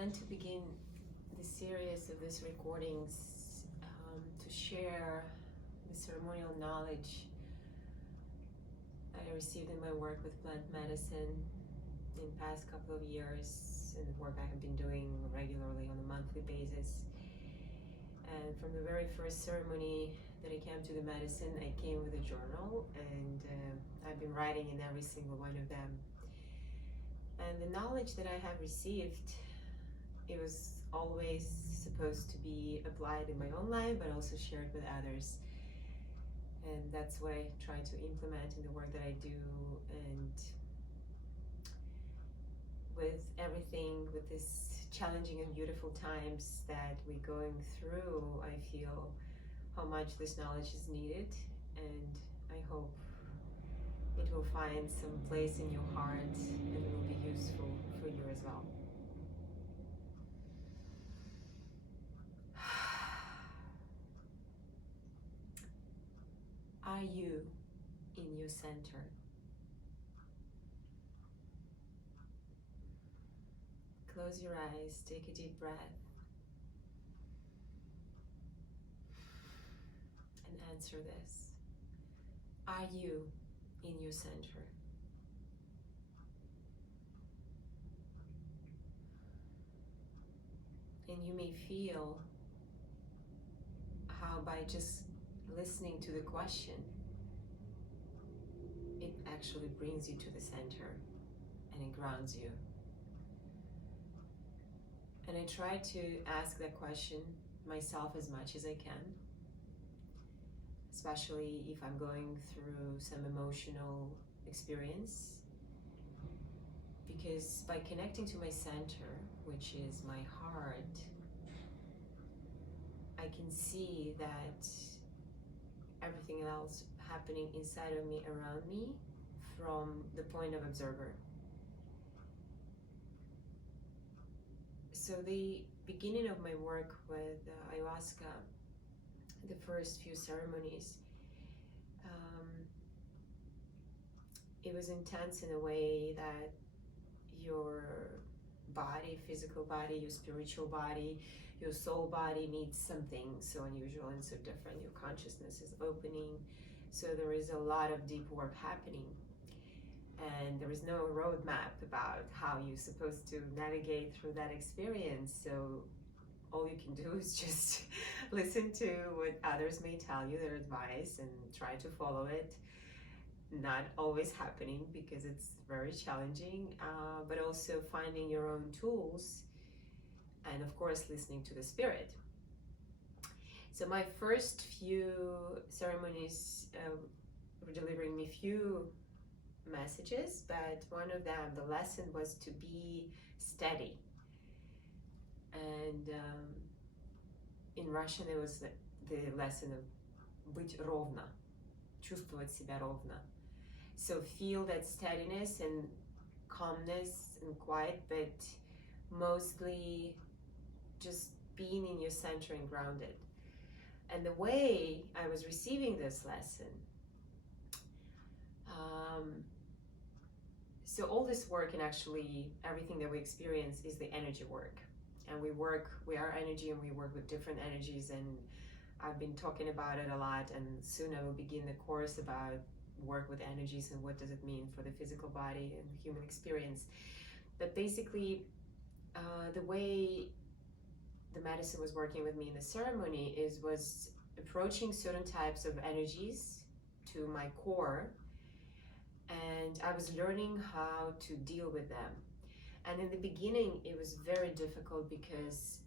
plan to begin the series of these recordings to share the ceremonial knowledge I received in my work with plant medicine in the past couple of years, and the work I have been doing regularly on a monthly basis. And from the very first ceremony that I came to the medicine, I came with a journal, and I've been writing in every single one of them. And the knowledge that I have received, it was always supposed to be applied in my own life, but also shared with others. And that's what I try to implement in the work that I do. And with everything, with this challenging and beautiful times that we're going through, I feel how much this knowledge is needed, and I hope it will find some place in your heart and it will be useful for you as well. Are you in your center? Close your eyes, take a deep breath, and answer this. Are you in your center? And you may feel how by just listening to the question, it actually brings you to the center and it grounds you. And I try to ask that question myself as much as I can, especially if I'm going through some emotional experience, because by connecting to my center, which is my heart, I can see that everything else happening inside of me, around me, from the point of observer. So the beginning of my work with ayahuasca, the first few ceremonies, it was intense in a way that your body, physical body, your spiritual body, your soul body needs something so unusual and so different. Your consciousness is opening, so there is a lot of deep work happening. And there is no roadmap about how you're supposed to navigate through that experience. So all you can do is just listen to what others may tell you, their advice, and try to follow it. Not always happening because it's very challenging, but also finding your own tools, and of course listening to the spirit. So my first few ceremonies were delivering me few messages, but one of them, the lesson was to be steady. And in Russian it was the lesson of быть ровно, чувствовать себя ровно. So feel that steadiness and calmness and quiet, but mostly just being in your center and grounded. And the way I was receiving this lesson, so all this work, and actually everything that we experience, is the energy work. And we are energy, and we work with different energies, and I've been talking about it a lot, and soon I will begin the course about work with energies and what does it mean for the physical body and human experience. But basically, the way the medicine was working with me in the ceremony was approaching certain types of energies to my core, and I was learning how to deal with them. And in the beginning, it was very difficult because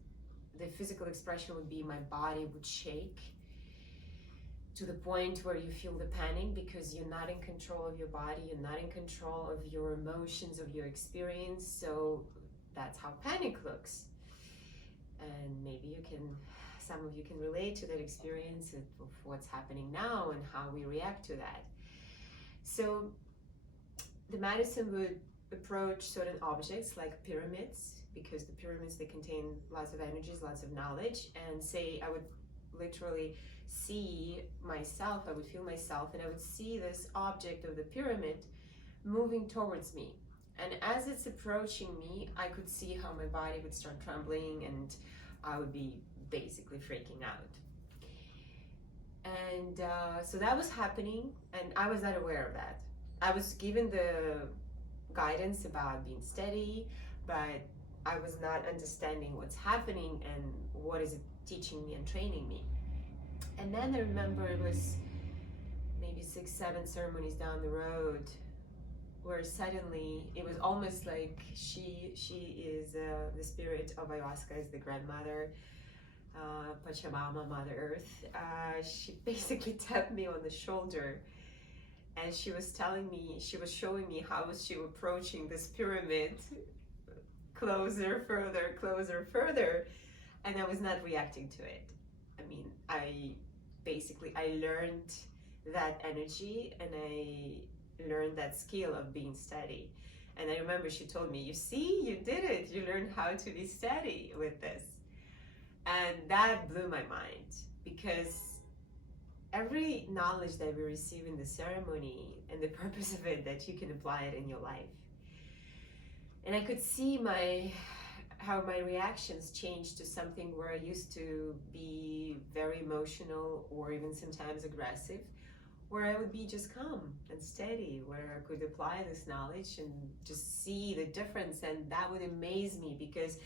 the physical expression would be my body would shake to the point where you feel the panic because you're not in control of your body, you're not in control of your emotions, of your experience. So that's how panic looks. And maybe some of you can relate to that experience of what's happening now and how we react to that. So the medicine would approach certain objects like pyramids, because the pyramids, they contain lots of energies, lots of knowledge, and say I would literally see myself, I would feel myself, and I would see this object of the pyramid moving towards me. And as it's approaching me, I could see how my body would start trembling and I would be basically freaking out. And so that was happening, and I was not aware of that. I was given the guidance about being steady, but I was not understanding what's happening and what is it teaching me and training me. And then I remember it was maybe 6, 7 ceremonies down the road where suddenly it was almost like she is the spirit of ayahuasca, is the grandmother, Pachamama, Mother Earth. She basically tapped me on the shoulder, and she was telling me, she was showing me how was she approaching this pyramid, closer, further, and I was not reacting to it. I mean, I learned that energy, and I learned that skill of being steady. And I remember she told me, you see, you did it. You learned how to be steady with this. And that blew my mind, because every knowledge that we receive in the ceremony and the purpose of it, that you can apply it in your life. And I could see how my reactions changed to something where I used to be very emotional or even sometimes aggressive, where I would be just calm and steady, where I could apply this knowledge and just see the difference. And that would amaze me, because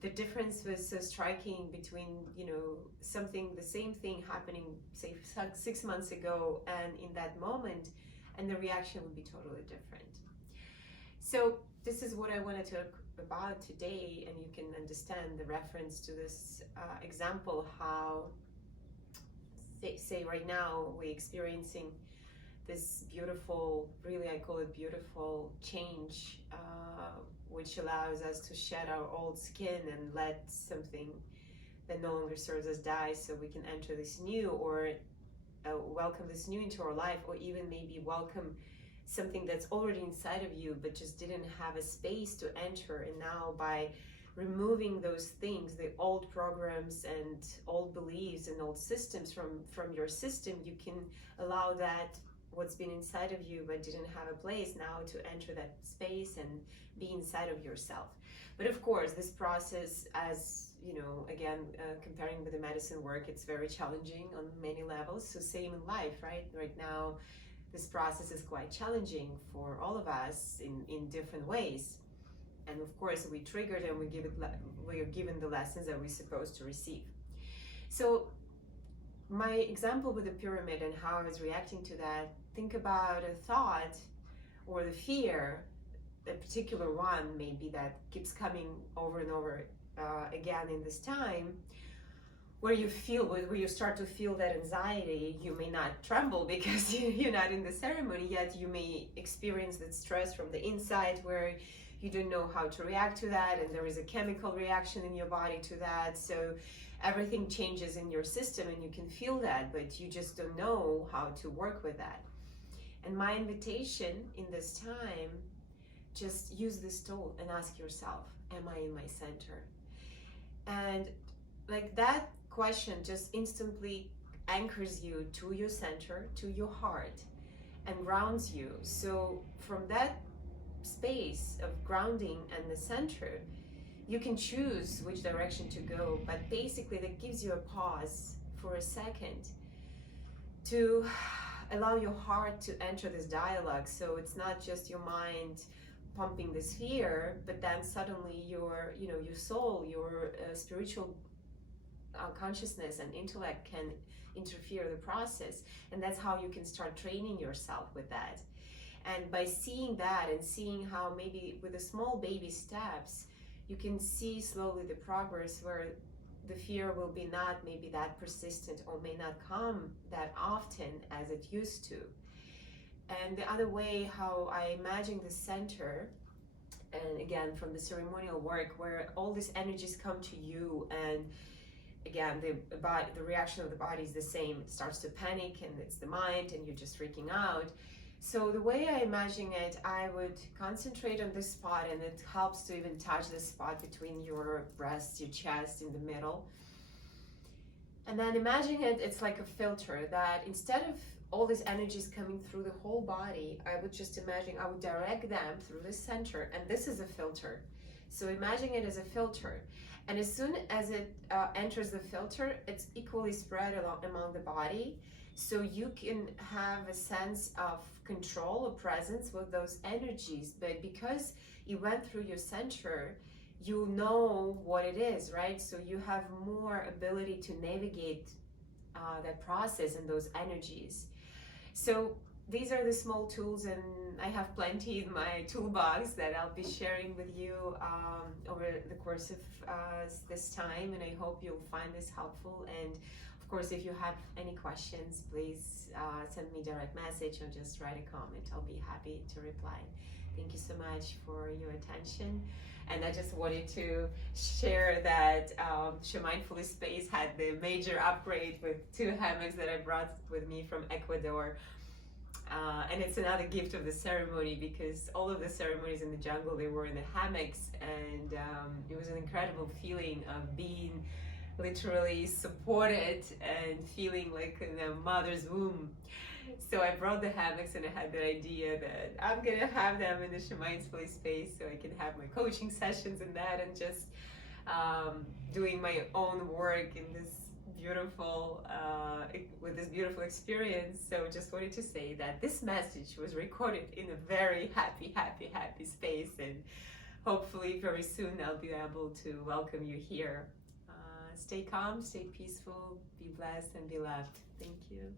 the difference was so striking between, the same thing happening, say, 6 months ago and in that moment, and the reaction would be totally different. So this is what I want to talk about today, and you can understand the reference to this example, how say right now we're experiencing this beautiful, really I call it beautiful change, which allows us to shed our old skin and let something that no longer serves us die, so we can enter this new, or welcome this new into our life, or even maybe welcome something that's already inside of you but just didn't have a space to enter. And now, by removing those things, the old programs and old beliefs and old systems from your system, you can allow that what's been inside of you but didn't have a place now to enter that space and be inside of yourself. But of course, this process, as again, comparing with the medicine work, it's very challenging on many levels. So same in life, right? Right now, this process is quite challenging for all of us in different ways. And of course, we triggered and we are given the lessons that we're supposed to receive. So my example with the pyramid and how I was reacting to that, think about a thought or the fear, a particular one maybe that keeps coming over and over again in this time, where you start to feel that anxiety. You may not tremble because you're not in the ceremony yet. You may experience that stress from the inside, where you don't know how to react to that, and there is a chemical reaction in your body to that. So everything changes in your system, and you can feel that, but you just don't know how to work with that. And my invitation in this time, just use this tool and ask yourself, am I in my center? And like that question just instantly anchors you to your center, to your heart, and grounds you. So from that space of grounding and the center, you can choose which direction to go, but basically that gives you a pause for a second to allow your heart to enter this dialogue. So it's not just your mind pumping this fear, but then suddenly your soul, your spiritual consciousness and intellect can interfere the process. And that's how you can start training yourself with that. And by seeing that and seeing how maybe with the small baby steps, you can see slowly the progress, where the fear will be not maybe that persistent or may not come that often as it used to. And the other way, how I imagine the center, and again from the ceremonial work, where all these energies come to you, and again the reaction of the body is the same. It starts to panic, and it's the mind, and you're just freaking out. So the way I imagine it, I would concentrate on this spot, and it helps to even touch the spot between your breasts, your chest, in the middle. And then imagine it's like a filter, that instead of all these energies coming through the whole body, I would just imagine I would direct them through the center, and this is a filter. So imagine it as a filter, and as soon as it enters the filter, it's equally spread among the body, so you can have a sense of control or presence with those energies. But because it went through your center, you know what it is, right? So you have more ability to navigate that process and those energies. So these are the small tools, and I have plenty in my toolbox that I'll be sharing with you over the course of this time, and I hope you'll find this helpful. And of course, if you have any questions, please send me direct message or just write a comment. I'll be happy to reply. Thank you so much for your attention. And I just wanted to share that Mindfully Space had the major upgrade with 2 hammocks that I brought with me from Ecuador. And it's another gift of the ceremony, because all of the ceremonies in the jungle, they were in the hammocks, and it was an incredible feeling of being literally supported and feeling like in a mother's womb. So I brought the hammocks, and I had the idea that I'm gonna have them in the Mindfully Space so I can have my coaching sessions in that, and just doing my own work in this beautiful with this beautiful experience. So just wanted to say that this message was recorded in a very happy space, and hopefully very soon I'll be able to welcome you here. Stay calm, stay peaceful, be blessed, and be loved. Thank you.